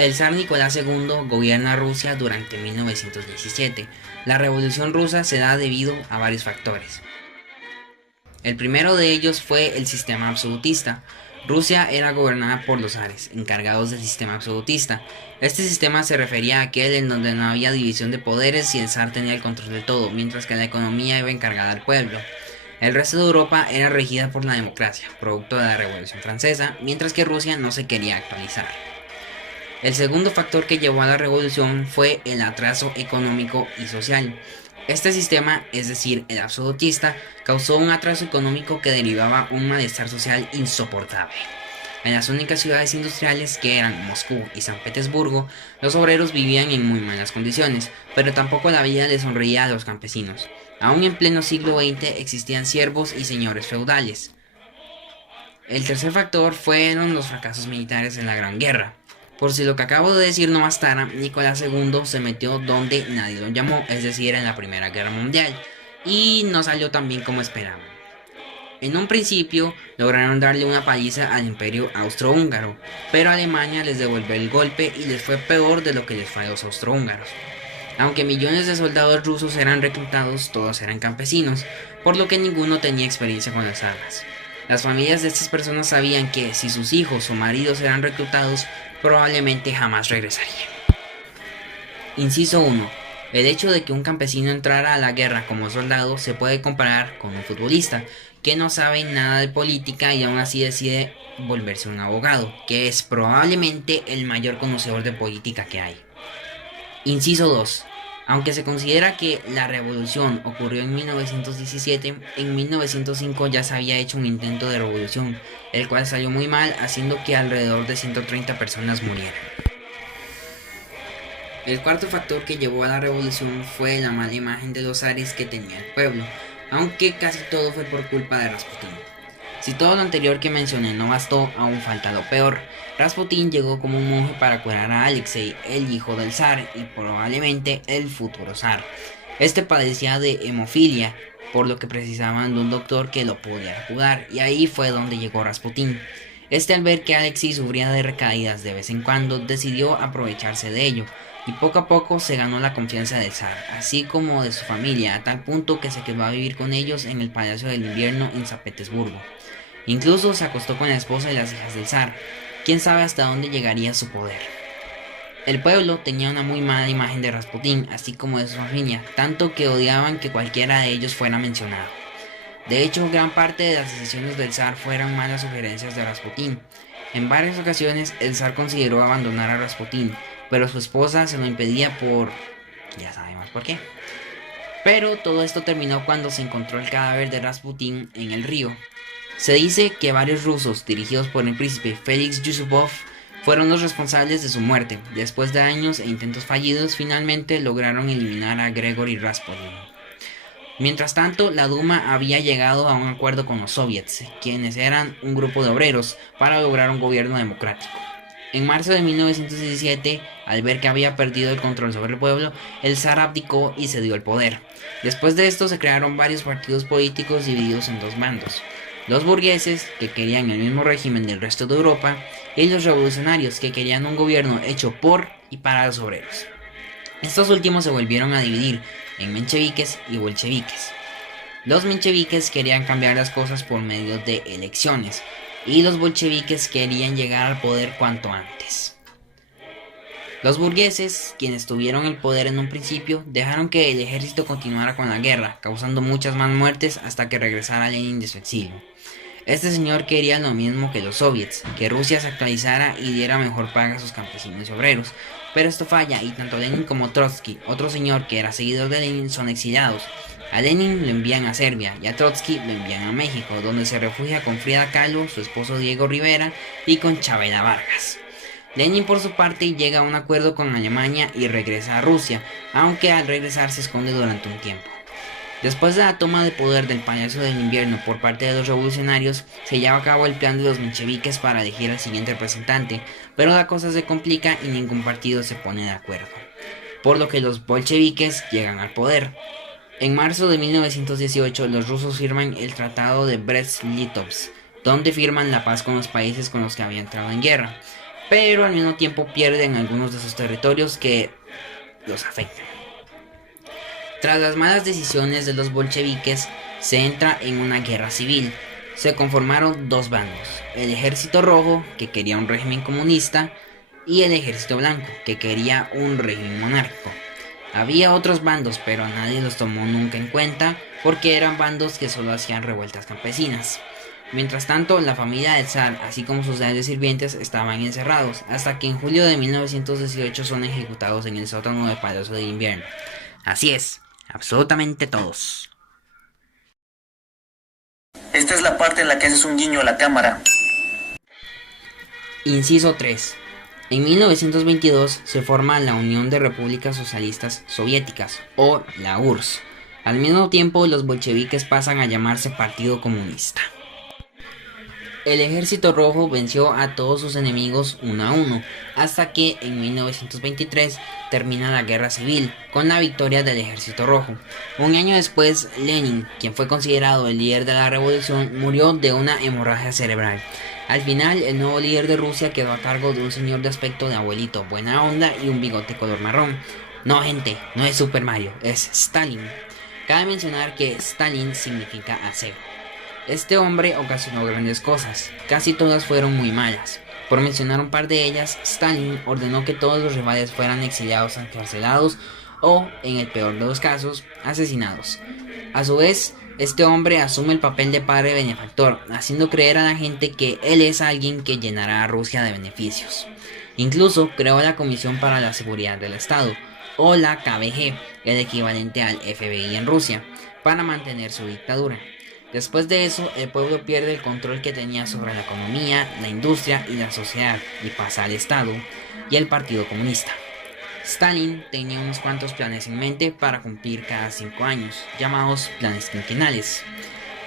El zar Nicolás II gobierna Rusia durante 1917. La Revolución Rusa se da debido a varios factores. El primero de ellos fue el sistema absolutista. Rusia era gobernada por los zares, encargados del sistema absolutista. Este sistema se refería a aquel en donde no había división de poderes y el zar tenía el control de todo, mientras que la economía iba encargada al pueblo. El resto de Europa era regida por la democracia, producto de la Revolución Francesa, mientras que Rusia no se quería actualizar. El segundo factor que llevó a la revolución fue el atraso económico y social. Este sistema, es decir, el absolutista, causó un atraso económico que derivaba un malestar social insoportable. En las únicas ciudades industriales, que eran Moscú y San Petersburgo, los obreros vivían en muy malas condiciones, pero tampoco la vida les sonreía a los campesinos. Aún en pleno siglo XX existían siervos y señores feudales. El tercer factor fueron los fracasos militares en la Gran Guerra. Por si lo que acabo de decir no bastara, Nicolás II se metió donde nadie lo llamó, es decir, en la Primera Guerra Mundial, y no salió tan bien como esperaban. En un principio lograron darle una paliza al Imperio Austrohúngaro, pero Alemania les devolvió el golpe y les fue peor de lo que les fue a los austrohúngaros. Aunque millones de soldados rusos eran reclutados, todos eran campesinos, por lo que ninguno tenía experiencia con las armas. Las familias de estas personas sabían que si sus hijos o maridos eran reclutados, probablemente jamás regresarían. Inciso 1. El hecho de que un campesino entrara a la guerra como soldado se puede comparar con un futbolista que no sabe nada de política y aún así decide volverse un abogado, que es probablemente el mayor conocedor de política que hay. Inciso 2. Aunque se considera que la revolución ocurrió en 1917, en 1905 ya se había hecho un intento de revolución, el cual salió muy mal, haciendo que alrededor de 130 personas murieran. El cuarto factor que llevó a la revolución fue la mala imagen de los zares que tenía el pueblo, aunque casi todo fue por culpa de Rasputín. Si todo lo anterior que mencioné no bastó, aún falta lo peor. Rasputín llegó como un monje para curar a Alexei, el hijo del zar y probablemente el futuro zar. Este padecía de hemofilia, por lo que precisaban de un doctor que lo pudiera curar, y ahí fue donde llegó Rasputín. Este, al ver que Alexei sufría de recaídas de vez en cuando, decidió aprovecharse de ello, y poco a poco se ganó la confianza del zar, así como de su familia, a tal punto que se quedó a vivir con ellos en el Palacio del Invierno en San Petersburgo. Incluso se acostó con la esposa y las hijas del zar. Quién sabe hasta dónde llegaría su poder. El pueblo tenía una muy mala imagen de Rasputín, así como de su familia, tanto que odiaban que cualquiera de ellos fuera mencionado. De hecho, gran parte de las decisiones del zar fueron malas sugerencias de Rasputín. En varias ocasiones el zar consideró abandonar a Rasputín, pero su esposa se lo impedía por... ya sabemos por qué. Pero todo esto terminó cuando se encontró el cadáver de Rasputín en el río. Se dice que varios rusos, dirigidos por el príncipe Félix Yusupov, fueron los responsables de su muerte. Después de años e intentos fallidos, finalmente lograron eliminar a Gregory Rasputin. Mientras tanto, la Duma había llegado a un acuerdo con los soviets, quienes eran un grupo de obreros, para lograr un gobierno democrático. En marzo de 1917, al ver que había perdido el control sobre el pueblo, el zar abdicó y cedió el poder. Después de esto se crearon varios partidos políticos divididos en dos bandos: los burgueses, que querían el mismo régimen del resto de Europa, y los revolucionarios, que querían un gobierno hecho por y para los obreros. Estos últimos se volvieron a dividir en mencheviques y bolcheviques. Los mencheviques querían cambiar las cosas por medio de elecciones, y los bolcheviques querían llegar al poder cuanto antes. Los burgueses, quienes tuvieron el poder en un principio, dejaron que el ejército continuara con la guerra, causando muchas más muertes hasta que regresara Lenin de su exilio. Este señor quería lo mismo que los soviets, que Rusia se actualizara y diera mejor paga a sus campesinos y obreros, pero esto falla y tanto Lenin como Trotsky, otro señor que era seguidor de Lenin, son exiliados. A Lenin lo envían a Serbia y a Trotsky lo envían a México, donde se refugia con Frida Kahlo, su esposo Diego Rivera, y con Chavela Vargas. Lenin, por su parte, llega a un acuerdo con Alemania y regresa a Rusia, aunque al regresar se esconde durante un tiempo. Después de la toma de poder del Palacio del Invierno por parte de los revolucionarios, se lleva a cabo el plan de los mencheviques para elegir al siguiente representante, pero la cosa se complica y ningún partido se pone de acuerdo, por lo que los bolcheviques llegan al poder. En marzo de 1918, los rusos firman el Tratado de Brest-Litovsk, donde firman la paz con los países con los que habían entrado en guerra. pero al mismo tiempo pierden algunos de sus territorios que los afectan. Tras las malas decisiones de los bolcheviques, se entra en una guerra civil. Se conformaron dos bandos, el Ejército Rojo, que quería un régimen comunista, y el Ejército Blanco, que quería un régimen monárquico. Había otros bandos, pero nadie los tomó nunca en cuenta, porque eran bandos que solo hacían revueltas campesinas. Mientras tanto, la familia del zar, así como sus leales sirvientes, estaban encerrados, hasta que en julio de 1918 son ejecutados en el sótano del Palacio del Invierno. Así es, absolutamente todos. Esta es la parte en la que haces un guiño a la cámara. Inciso 3. En 1922 se forma la Unión de Repúblicas Socialistas Soviéticas, o la URSS. Al mismo tiempo, los bolcheviques pasan a llamarse Partido Comunista. El Ejército Rojo venció a todos sus enemigos uno a uno, hasta que en 1923 termina la Guerra Civil, con la victoria del Ejército Rojo. Un año después, Lenin, quien fue considerado el líder de la revolución, murió de una hemorragia cerebral. Al final, el nuevo líder de Rusia quedó a cargo de un señor de aspecto de abuelito, buena onda y un bigote color marrón. No, gente, no es Super Mario, es Stalin. Cabe mencionar que Stalin significa acero. Este hombre ocasionó grandes cosas, casi todas fueron muy malas. Por mencionar un par de ellas, Stalin ordenó que todos los rivales fueran exiliados, encarcelados o, en el peor de los casos, asesinados. A su vez, este hombre asume el papel de padre benefactor, haciendo creer a la gente que él es alguien que llenará a Rusia de beneficios. Incluso creó la Comisión para la Seguridad del Estado, o la KGB, el equivalente al FBI en Rusia, para mantener su dictadura. Después de eso, el pueblo pierde el control que tenía sobre la economía, la industria y la sociedad, y pasa al Estado y al Partido Comunista. Stalin tenía unos cuantos planes en mente para cumplir cada 5 años, llamados planes quinquenales.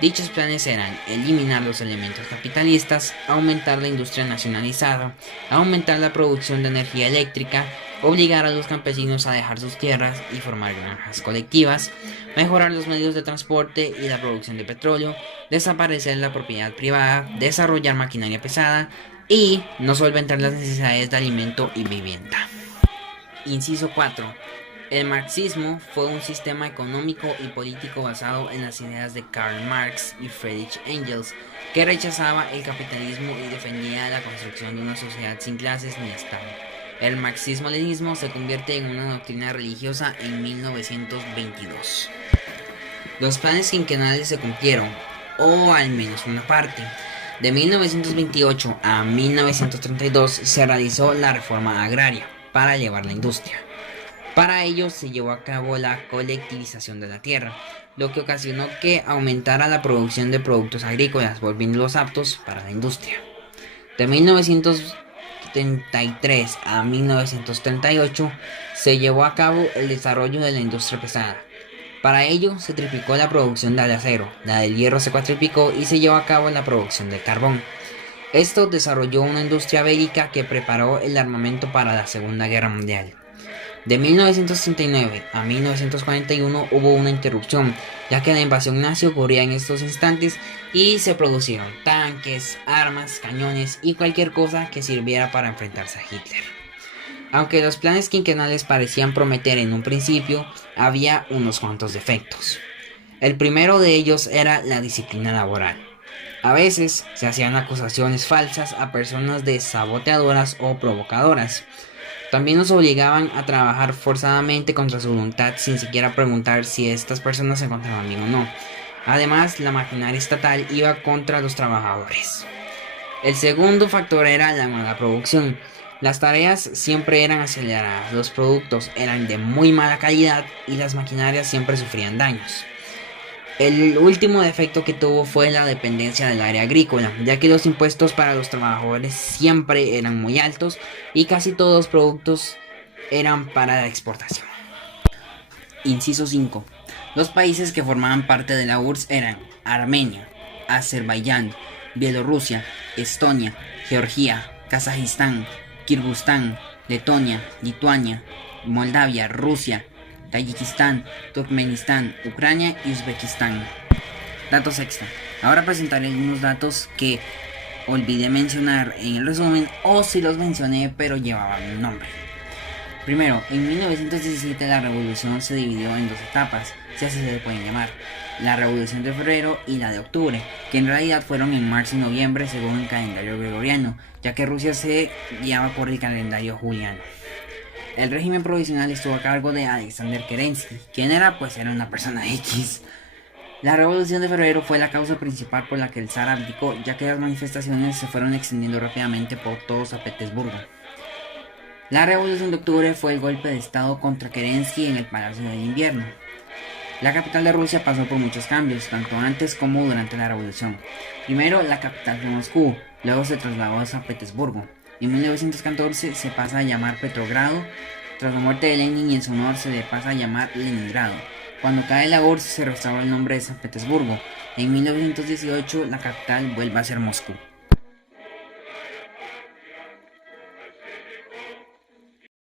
Dichos planes eran eliminar los elementos capitalistas, aumentar la industria nacionalizada, aumentar la producción de energía eléctrica, obligar a los campesinos a dejar sus tierras y formar granjas colectivas, mejorar los medios de transporte y la producción de petróleo, desaparecer la propiedad privada, desarrollar maquinaria pesada y no solventar las necesidades de alimento y vivienda. Inciso 4. El marxismo fue un sistema económico y político basado en las ideas de Karl Marx y Friedrich Engels, que rechazaba el capitalismo y defendía la construcción de una sociedad sin clases ni Estado. El marxismo-leninismo se convierte en una doctrina religiosa en 1922. Los planes quinquenales se cumplieron, o al menos una parte. De 1928 a 1932 se realizó la reforma agraria para elevar la industria. Para ello se llevó a cabo la colectivización de la tierra, lo que ocasionó que aumentara la producción de productos agrícolas, volviéndolos aptos para la industria. De 1973 a 1938 se llevó a cabo el desarrollo de la industria pesada. Para ello se triplicó la producción del acero, la del hierro se cuatriplicó y se llevó a cabo la producción del carbón. Esto desarrolló una industria bélica que preparó el armamento para la Segunda Guerra Mundial. De 1939 a 1941 hubo una interrupción, ya que la invasión nazi ocurría en estos instantes y se producieron tanques, armas, cañones y cualquier cosa que sirviera para enfrentarse a Hitler. Aunque los planes quinquenales parecían prometer en un principio, había unos cuantos defectos. El primero de ellos era la disciplina laboral. A veces se hacían acusaciones falsas a personas de saboteadoras o provocadoras. También nos obligaban a trabajar forzadamente contra su voluntad sin siquiera preguntar si estas personas se encontraban bien o no. Además, la maquinaria estatal iba contra los trabajadores. El segundo factor era la mala producción. Las tareas siempre eran aceleradas, los productos eran de muy mala calidad y las maquinarias siempre sufrían daños. El último defecto que tuvo fue la dependencia del área agrícola, ya que los impuestos para los trabajadores siempre eran muy altos y casi todos los productos eran para la exportación. Inciso 5. Los países que formaban parte de la URSS eran Armenia, Azerbaiyán, Bielorrusia, Estonia, Georgia, Kazajistán, Kirguistán, Letonia, Lituania, Moldavia, Rusia, Tayikistán, Turkmenistán, Ucrania y Uzbekistán. Datos extra. Ahora presentaré algunos datos que olvidé mencionar en el resumen, o si los mencioné pero llevaban un nombre. Primero, en 1917 la revolución se dividió en dos etapas, si así se pueden llamar, la revolución de febrero y la de octubre, que en realidad fueron en marzo y noviembre según el calendario gregoriano, ya que Rusia se guiaba por el calendario juliano. El régimen provisional estuvo a cargo de Alexander Kerensky, quien era una persona X. La revolución de febrero fue la causa principal por la que el zar abdicó, ya que las manifestaciones se fueron extendiendo rápidamente por todo San Petersburgo. La revolución de octubre fue el golpe de estado contra Kerensky en el Palacio del Invierno. La capital de Rusia pasó por muchos cambios, tanto antes como durante la revolución. Primero, la capital fue Moscú, luego se trasladó a San Petersburgo. En 1914 se pasa a llamar Petrogrado, tras la muerte de Lenin y en su honor se le pasa a llamar Leningrado. Cuando cae la URSS se restauró el nombre de San Petersburgo. En 1918 la capital vuelve a ser Moscú.